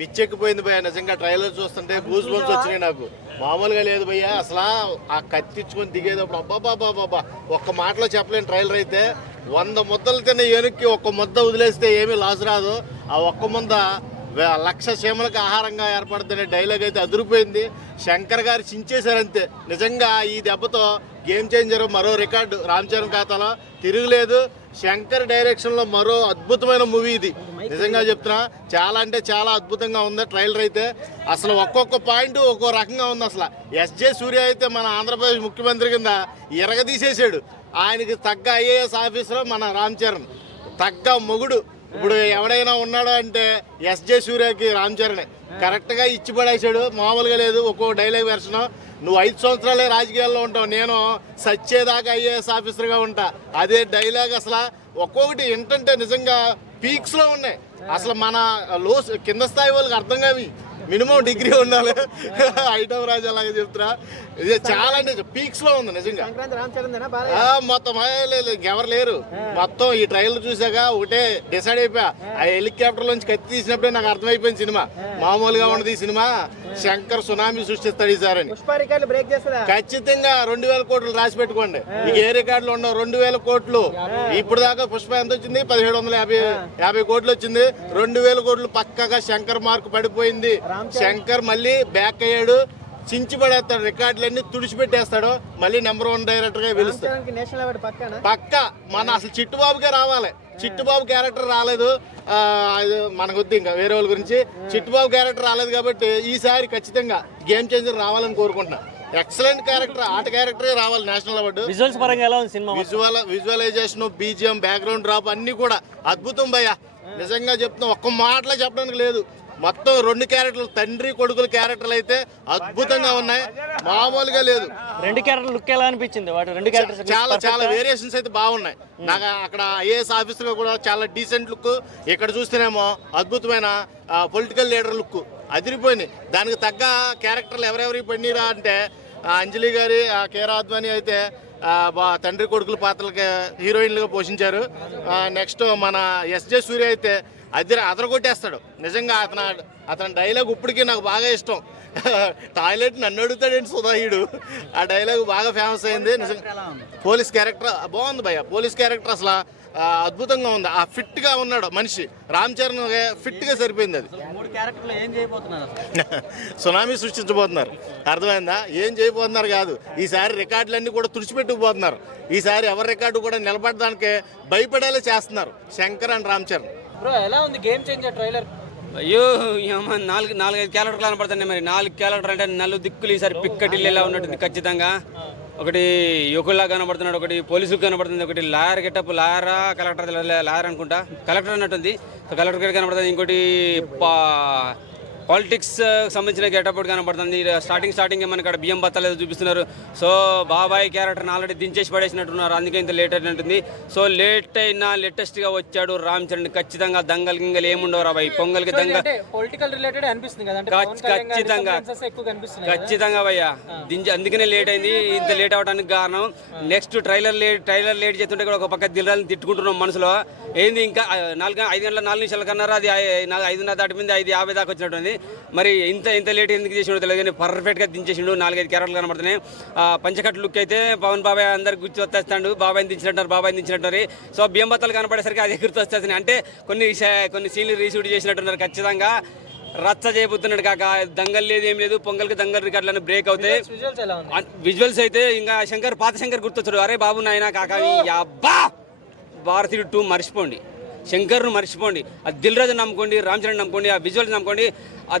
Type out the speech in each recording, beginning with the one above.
పిచ్చెక్కిపోయింది భయ్య. నిజంగా ట్రైలర్ చూస్తుంటే గూస్ బంప్స్ వచ్చినాయి నాకు. మామూలుగా లేదు భయ్య. అసలు ఆ కత్తిచ్చుకొని దిగేటప్పుడు అబ్బాబాబాబా ఒక్క మాటలో చెప్పలేని ట్రైలర్ అయితే 100 ముద్దలు తిన్న ఏనుక్కి ఒక్క ముద్ద వదిలేస్తే ఏమీ లాస్ రాదు. ఆ ఒక్క ముద్ద 1,00,000 చీమలకు ఆహారంగా ఏర్పడుతున్న డైలాగ్ అయితే అదిరిపోయింది. శంకర్ గారు చించేశారంతే. నిజంగా ఈ దెబ్బతో గేమ్ చేంజర్, మరో రికార్డు రామ్ చరణ్ ఖాతాలో. తిరుగులేదు. శంకర్ డైరెక్షన్లో మరో అద్భుతమైన మూవీ ఇది. నిజంగా చెప్తున్నా, చాలా అంటే చాలా అద్భుతంగా ఉంది ట్రైలర్ అయితే. అసలు ఒక్కొక్క పాయింట్ ఒక్కో రకంగా ఉంది. అసలు ఎస్జే సూర్య అయితే మన ఆంధ్రప్రదేశ్ ముఖ్యమంత్రి కింద ఎరగదీసేసాడు. ఆయనకి తగ్గ ఐఏఎస్ ఆఫీసర్ మన రామ్ చరణ్, తగ్గ మొగుడు. ఇప్పుడు ఎవడైనా ఉన్నాడో అంటే ఎస్జే సూర్యకి రామ్ చరణ్ కరెక్ట్గా ఇచ్చి పడేసాడు. మామూలుగా లేదు. ఒక్కో డైలాగ్ వెర్షన్. నువ్వు 5 సంవత్సరాలే రాజకీయాల్లో ఉంటావు, నేను సచ్చేదాకా ఐఏఎస్ ఆఫీసర్గా ఉంటా. అదే డైలాగ్ అసలు ఒక్కొక్కటి ఏంటంటే నిజంగా పీక్స్లో ఉన్నాయి. అసలు మన కింద స్థాయి వాళ్ళకి అర్థం కావి. మినిమం డిగ్రీ ఉండాలి. ఐటమ్ రాజు అలాగే చెప్తున్నా. ఇది చాలా అంటే పీక్స్ లో ఉంది నిజంగా. మొత్తం ఎవరు లేరు. మొత్తం ఈ ట్రైలర్ చూసాక ఒకటే డిసైడ్ అయిపోయా. ఆ హెలికాప్టర్ నుంచి కత్తి తీసినప్పుడే నాకు అర్థమైపోయింది సినిమా మామూలుగా ఉండదు. ఈ సినిమా శంకర్ సునామీ సృష్టిస్తాడు ఈసారి అని. ఖచ్చితంగా 2,000 కోట్లు రాసి పెట్టుకోండి. మీకు ఏ రికార్డులు ఉండవు. 2,000 కోట్లు. ఇప్పుడు దాకా పుష్ప ఎంత వచ్చింది? 1750 కోట్లు వచ్చింది. 2,000 కోట్లు పక్కగా శంకర్ మార్కు పడిపోయింది. శంకర్ మళ్ళీ బ్యాక్ అయ్యాడు. చించి పడేస్తాడు. రికార్డులన్నీ తుడిచిపెట్టేస్తాడు. మళ్ళీ నెంబర్ 1 డైరెక్టర్ గా పిలుస్తాడు. పక్క మన అసలు చిట్టుబాబుకే రావాలి. చిట్టుబాబు క్యారెక్టర్ రాలేదు. మనకొద్దు ఇంకా వేరే వాళ్ళ గురించి. చిట్టుబాబు క్యారెక్టర్ రాలేదు కాబట్టి ఈసారి ఖచ్చితంగా గేమ్ చేంజర్ రావాలని కోరుకుంటున్నా. Excellent character. ఆట క్యారెక్టరే రావాలి. National award. విజువల్స్ పరంగా ఎలా ఉంది సినిమా? విజువలైజేషన్, బీజిఎం, బ్యాక్గ్రౌండ్ డ్రాప్ అన్ని కూడా అద్భుతం భయ్య. నిజంగా చెప్తున్నా, ఒక్క మాటలో చెప్పడానికి లేదు. మొత్తం 2 క్యారెక్టర్లు, తండ్రి కొడుకుల క్యారెక్టర్లు అయితే అద్భుతంగా ఉన్నాయి. మామూలుగా లేదు. 2 క్యారెక్టర్ లుక్ ఎలా అనిపించింది? వాటి 2 క్యారెక్టర్స్ చాలా వేరియేషన్స్ అయితే బాగున్నాయి. నాకు అక్కడ ఐఏఎస్ ఆఫీసర్ గా కూడా చాలా డీసెంట్ లుక్. ఇక్కడ చూస్తేనేమో అద్భుతమైన పొలిటికల్ లీడర్ లుక్ అదిరిపోయింది. దానికి తగ్గ క్యారెక్టర్లు ఎవరెవరికి పడినరా అంటే అంజలి గారి, కేరా అద్వానీ అయితే తండ్రి కొడుకుల పాత్రలకి హీరోయిన్లుగా పోషించారు. నెక్స్ట్ మన ఎస్జే సూర్య అయితే అదరగొట్టేస్తాడు. నిజంగా అతని డైలాగ్ ఇప్పటికీ నాకు బాగా ఇష్టం. టాయిలెట్ నన్ను అడుగుతాడేంటి సుధాహీడు. ఆ డైలాగ్ బాగా ఫేమస్ అయింది. నిజంగా పోలీస్ క్యారెక్టర్ బాగుంది భయ్య. పోలీస్ క్యారెక్టర్ అసలు అద్భుతంగా ఉంది. ఆ ఫిట్ గా ఉన్నాడు మనిషి. రామ్ చరణ్ ఫిట్ గా సరిపోయింది. అది సునామీ సృష్టించబోతున్నారు. అర్థమైందా? ఏం చేయబోతున్నారు కాదు, ఈసారి రికార్డులన్నీ కూడా తుడిచిపెట్టుకుపోతున్నారు. ఈసారి ఎవరి రికార్డు కూడా నిలబడడానికి భయపడేలా చేస్తున్నారు శంకర్ అండ్ రామ్ చరణ్. ఎలా ఉంది గేమ్ చేంజర్ ట్రైలర్? అయ్యో 4-5 క్యారెక్టర్లు కనపడుతున్నాయి. మరి 4 క్యారెక్టర్ అంటే 4 దిక్కులు ఈసారి పిక్కటిల్లేలా ఉన్నట్టుంది ఖచ్చితంగా. ఒకటి యువకుల్లా కనబడుతున్నాడు, ఒకటి పోలీసులు కనబడుతుంది, ఒకటి లాయర్ గెటప్. లాయరా కలెక్టర్? లాయర్ అనుకుంటా, కలెక్టర్ అన్నట్టుంది. కలెక్టర్ గెటప్ కనబడుతుంది. ఇంకోటి పాలిటిక్స్ సంబంధించిన గెటప్ కనబడుతుంది. స్టార్టింగ్ మనకి అక్కడ బియ్యం బత్తలేదు చూపిస్తున్నారు. సో బాబాయ్ క్యారెక్టర్ని ఆల్రెడీ దించేసి పడేసినట్టున్నారు. అందుకే ఇంత లేట్ అయినట్టుంది. సో లేట్ అయినా లేటెస్ట్గా వచ్చాడు రామ్ చరణ్. ఖచ్చితంగా దంగల్ గింగల్ ఏముండవు రా బాయ్. పొంగల్కి దంగల్ పొలిటికల్ రిలేటెడ్ అనిపిస్తుంది కదా. ఖచ్చితంగా భయ్యా అందుకనే లేట్ అయింది. ఇంత లేట్ అవడానికి కారణం నెక్స్ట్ ట్రైలర్ లేట్ చేస్తుంటే కూడా ఒక పక్క దిల్రాజుని తిట్టుకుంటున్నాం మనసులో. ఏంది ఇంకా 5 గంటల 4 నిమిషాల కన్నారా? అది 5:30 దాటిపోయింది. 5:50 దాకా వచ్చినట్టుంది. మరి ఇంత లేట్ ఎందుకు చేసిండో తెలియదు కానీ పర్ఫెక్ట్గా దించేసిండు. 4-5 క్యారెక్టర్లు కనబడుతున్నాయి. పంచకట్టు లుక్ అయితే పవన్ బాబాయ్ అందరికి గుర్తు వచ్చేస్తాడు. బాబాయ్ దించినట్టు. సో బియ్యం బత్తలు కనపడేసరికి అది గుర్తు వచ్చేస్తున్నాయి. అంటే కొన్ని సీన్లు రీషూట్ చేసినట్టున్నారు. ఖచ్చితంగా రచ్చ చేయబోతున్నాడు కాక. దంగల్ లేదు, ఏం లేదు. పొంగల్కి దంగల్ రికార్డులను బ్రేక్ అవుతాయి. విజువల్స్ అయితే ఇంకా పాత శంకర్ గుర్తొచ్చాడు. అరే బాబు నాయన కాక అబ్బా భారతీయుడు 2 మర్చిపోండి. శంకర్ను మర్చిపోండి. ఆ దిల్ రాజు నమ్ముకోండి, రామ్ చరణ్ నమ్ముకోండి, ఆ విజువల్స్ నమ్ముకోండి,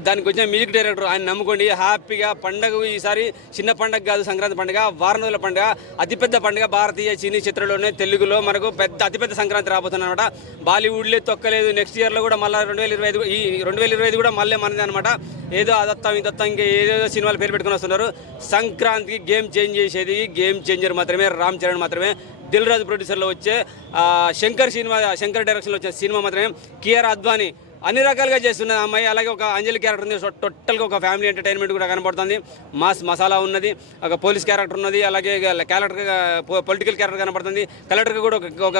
దానికి వచ్చిన మ్యూజిక్ డైరెక్టర్ ఆయన నమ్ముకోండి. హ్యాపీగా పండగ ఈసారి చిన్న పండగ కాదు, సంక్రాంతి పండుగ, వారం రోజుల పండుగ, అతిపెద్ద పండుగ. భారతీయ సినీ చిత్రంలోనే తెలుగులో మనకు అతిపెద్ద సంక్రాంతి రాబోతుంది అనమాట. బాలీవుడ్లే తొక్కలేదు. నెక్స్ట్ ఇయర్లో కూడా మళ్ళీ 2025 కూడా మళ్ళీ మనది అనమాట. ఏదో అదత్తం ఇదత్తం ఇంకా ఏదో సినిమాలు పేరు పెట్టుకుని వస్తున్నారు. సంక్రాంతికి గేమ్ చేంజ్ చేసేది గేమ్ చేంజర్ మాత్రమే, రామ్ చరణ్ మాత్రమే. దిల్ రాజు ప్రొడ్యూసర్లో వచ్చే శంకర్ డైరెక్షన్లో వచ్చే సినిమా మాత్రమే. కేఆర్ అద్వానీ అన్ని రకాలుగా చేస్తున్నది అమ్మాయి. అలాగే ఒక అంజలి క్యారెక్టర్ ఉంది. టోటల్గా ఒక ఫ్యామిలీ ఎంటర్టైన్మెంట్ కూడా కనబడుతుంది. మసాలా ఉన్నది, ఒక పోలీస్ క్యారెక్టర్ ఉన్నది, అలాగే పొలిటికల్ క్యారెక్టర్ కనబడుతుంది. కలెక్టర్కి కూడా ఒక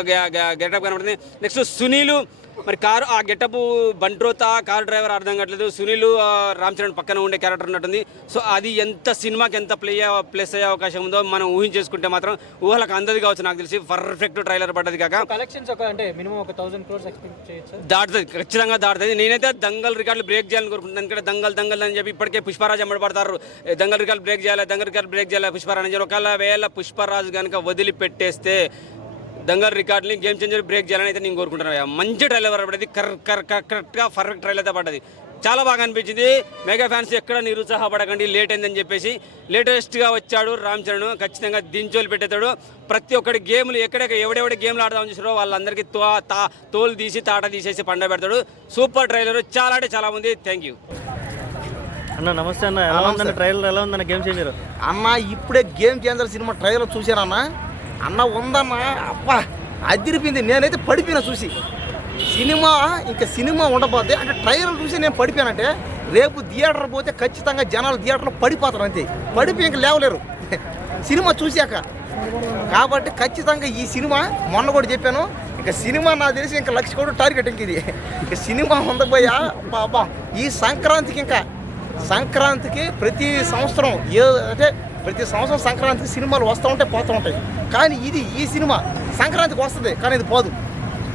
గెటప్ కనబడుతుంది. నెక్స్ట్ సునీలు మరి కారు ఆ గెటప్ బంట్రోతా కారు డ్రైవర్ అర్థం కావట్లేదు. సునీల్ రామ్ చరణ్ పక్కన ఉండే క్యారెక్టర్ ఉన్నట్టుంది. సో అది ఎంత సినిమాకి ఎంత ప్లస్ అయ్యే అవకాశం ఉందో మనం ఊహించేసుకుంటే మాత్రం ఊహలకు అందది కావచ్చు. నాకు తెలిసి పర్ఫెక్ట్ ట్రైలర్ పడ్డది కాక కలెక్షన్స్ అంటే మినిమం 1,000 crores ఎక్స్పెక్ట్ చేయొచ్చు. దాటుతుంది, ఖచ్చితంగా దాటుతుంది. నేనైతే దంగల్ రికార్డులు బ్రేక్ చేయాలని కోరుకుంటున్నాను. ఎందుకంటే దంగల్ అని చెప్పి ఇప్పటికే పుష్పరాజ్ అమ్మడబడతారు. దంగల్ రికార్డు బ్రేక్ చేయాలి పుష్పరాజ్ అని చెప్పి. ఒకవేళ పుష్పరాజ్ కనుక వదిలిపెట్టేస్తే దంగల్ రికార్డుని గేమ్ చేంజర్ బ్రేక్ చేయాలని అయితే నేను కోరుకుంటున్నాను. మంచి ట్రైలర్ పడ్డది, కరెక్ట్గా పర్ఫెక్ట్ ట్రైలర్ అయితే పడ్డది. చాలా బాగా అనిపించింది. మెగా ఫ్యాన్స్ ఎక్కడ నిరుత్సాహపడకండి, లేట్ అయిందని చెప్పేసి. లేటెస్ట్గా వచ్చాడు రామ్ చరణ్, ఖచ్చితంగా దించోలు పెట్టేతాడు. ప్రతి ఒక్కటి గేమ్లు ఎవడెవడి గేమ్లు ఆడదామని చూసారో వాళ్ళందరికీ తోలు తీసి తాట తీసేసి పండ పెడతాడు. సూపర్ ట్రైలర్, చాలా అంటే చాలా ఉంది. థ్యాంక్ యూ అన్న. నమస్తే అన్న, ఎలా ఉందన్న ట్రైలర్? ఎలా ఉందన్న గేమ్ చేంజర్? అన్న ఇప్పుడే గేమ్ చేంజర్ సినిమా ట్రైలర్ చూశానన్న. అన్న ఉందన్న, అబ్బా అదిరిపోయింది. నేనైతే పడిపోయినా చూసి. సినిమా ఉండబోతే అంటే ట్రైలర్ చూసి నేను పడిపోయానంటే రేపు థియేటర్ పోతే ఖచ్చితంగా జనాలు థియేటర్లో పడిపోతారు. అంతే, పడిపోయి ఇంక లేవలేరు సినిమా చూశాక. కాబట్టి ఖచ్చితంగా ఈ సినిమా మొన్న కూడా చెప్పాను, ఇక సినిమా నాకు తెలిసి ఇంకా 1,00,000 కోట్లు టార్గెట్ ఇంక ఇది. ఇక సినిమా ఉండబోయా బాబా. ఈ సంక్రాంతికి ప్రతి సంవత్సరం అంటే ప్రతి సంవత్సరం సంక్రాంతికి సినిమాలు వస్తూ ఉంటాయి, పోతూ ఉంటాయి. కానీ ఈ సినిమా సంక్రాంతికి వస్తుంది, కానీ ఇది పోదు.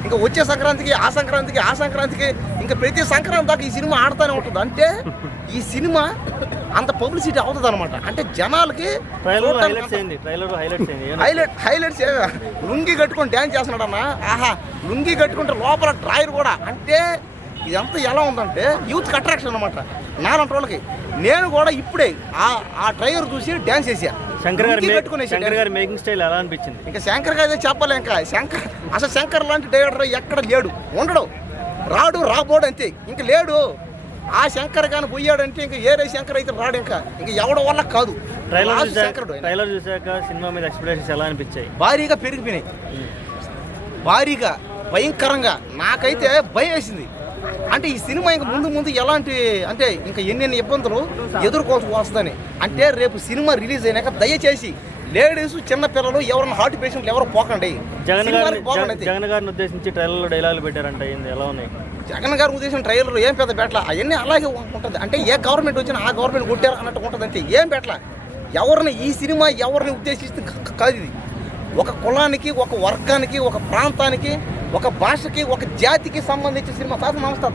ఇంకా వచ్చే సంక్రాంతికి ఆ సంక్రాంతికి ఇంకా ప్రతి సంక్రాంతి దాకా ఈ సినిమా ఆడుతూనే ఉంటుంది. అంటే ఈ సినిమా అంత పబ్లిసిటీ అవుతుంది అనమాట. అంటే జనాలకి హైలైట్స్ లుంగి కట్టుకొని డ్యాన్స్ చేస్తున్నాడు అన్న. ఆహా, లుంగి కట్టుకుంటే లోపల డ్రాయర్ కూడా. అంటే ఇదంతా ఎలా ఉందంటే యూత్కి అట్రాక్షన్ అనమాట. నాలుగు రోజులకి నేను కూడా ఇప్పుడే ఆ ట్రైలర్ చూసి డ్యాన్స్ చేసా. శంకర్ గారి మేకింగ్ స్టైల్ ఎలా అనిపించింది? ఇంకా శంకర్ గారి చెప్పలే. ఇంకా శంకర్ లాంటి డైరెక్టర్ ఎక్కడ లేడు, ఉండడు, రాబోడు అంతే. ఇంక లేడు. ఆ శంకర్ గాని పోయాడంటే ఇంకా ఏరే శంకర్ అయితే రాడు. ఇంకా ఎవడ వల్ల కాదు. ట్రైలర్ చూసాక సినిమా మీద ఎక్స్పెక్టేషన్స్ ఎలా అనిపించాయి? భారీగా పెరిగిపోయినాయి, భారీగా భయంకరంగా. నాకైతే భయం వేసింది. అంటే ఈ సినిమా ఇంకా ముందు ఎలాంటి అంటే ఇంకా ఎన్ని ఇబ్బందులు ఎదుర్కోవాల్సి వస్తుందని. అంటే రేపు సినిమా రిలీజ్ అయినాక దయచేసి లేడీస్, చిన్న పిల్లలు, ఎవరైనా హార్ట్ పేషెంట్లు ఎవరో పోకండి. జగన్ గారిని ఉద్దేశించి ట్రైలర్లో డైలాగులు పెట్టారంట, ఎలా ఉన్నాయి? జగన్ గారి ఉద్దేశం ట్రైలర్ ఏం పెద్ద పెట్టల, అవన్నీ అలాగే ఉంటుంది. అంటే ఏ గవర్నమెంట్ వచ్చినా ఆ గవర్నమెంట్ కొట్టారు అన్నట్టు ఉంటుంది అంతే, ఏం పెట్టల. ఈ సినిమా ఎవరిని ఉద్దేశిస్తే కాదు. ఇది ఒక కులానికి, ఒక వర్గానికి, ఒక ప్రాంతానికి, ఒక భాషకి, ఒక జాతికి సంబంధించిన సినిమా. కాదు, నమస్తే.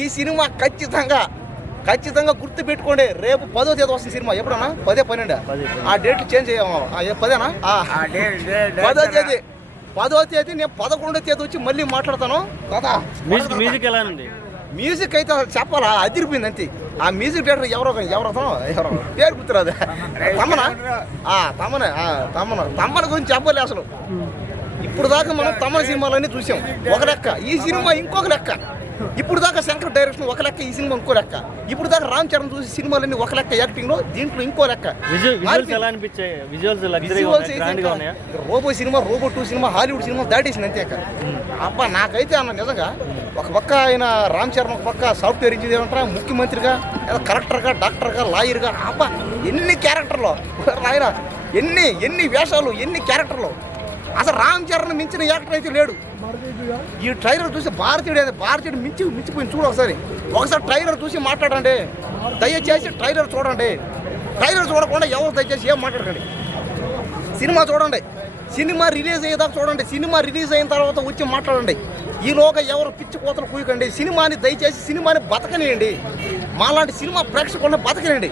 ఈ సినిమా ఖచ్చితంగా గుర్తు పెట్టుకోండి. రేపు 10వ తేదీ వస్తుంది సినిమా. ఎప్పుడన్నా 10, 12 ఆ డేట్లు చేంజ్ అయ్యాము. 10ఏనా? 10వ తేదీ. నేను 11వ తేదీ వచ్చి మళ్ళీ మాట్లాడతాను కదా. మ్యూజిక్ ఎలా ఉంది? మ్యూజిక్ అయితే చెప్పాలా, అదిరిపోయింది అంతే. ఆ మ్యూజిక్ డైరెక్టర్ ఎవరో పేరు గుర్తురాదు. తమ్మన గురించి చెప్పలే అసలు. ఇప్పుడు దాకా మనం తమ్మన సినిమాలన్నీ చూసాం, ఒక లెక్క. ఈ సినిమా ఇంకొక లెక్క. ఇప్పుడు దాకా శంకర్ డైరెక్షన్ ఒక లెక్క, ఈ సినిమా ఇంకో లెక్క. ఇప్పుడు దాకా రామ్ చరణ్ చూసి సినిమాలన్నీ ఒక లెక్క యాక్టింగ్ లో, దీంట్లో ఇంకో లెక్క. Robo cinema, Robo 2 cinema, Hollywood cinema దాటేసింది అంతే. అబ్బా నాకైతే అన్న నిజంగా ఒక పక్క ఆయన రామ్ చరణ్, ఒక పక్క సాఫ్ట్వేర్ ఇంజనీర్ అంటారా, ముఖ్యమంత్రిగా, కలెక్టర్గా, డాక్టర్గా, లాయర్గా. అబ్బా ఎన్ని క్యారెక్టర్లు ఆయన, ఎన్ని వేషాలు, ఎన్ని క్యారెక్టర్లు. అసలు రామ్ చరణ్ మించిన యాక్టర్ అయితే లేడు. ఈ ట్రైలర్ చూసి భారతీయుడు మించిపోయింది. ఒకసారి ట్రైలర్ చూసి మాట్లాడండి. దయచేసి ట్రైలర్ చూడండి. ట్రైలర్ చూడకుండా ఎవరు దయచేసి ఏం మాట్లాడకండి. సినిమా చూడండి. సినిమా రిలీజ్ అయ్యేదాకా చూడండి. సినిమా రిలీజ్ అయిన తర్వాత వచ్చి మాట్లాడండి. ఈలోగా ఎవరు పిచ్చి కోతలు కూయకండి. సినిమాని దయచేసి సినిమాని బతకనియండి. మాలాంటి సినిమా ప్రేక్షకులను బతకనియండి.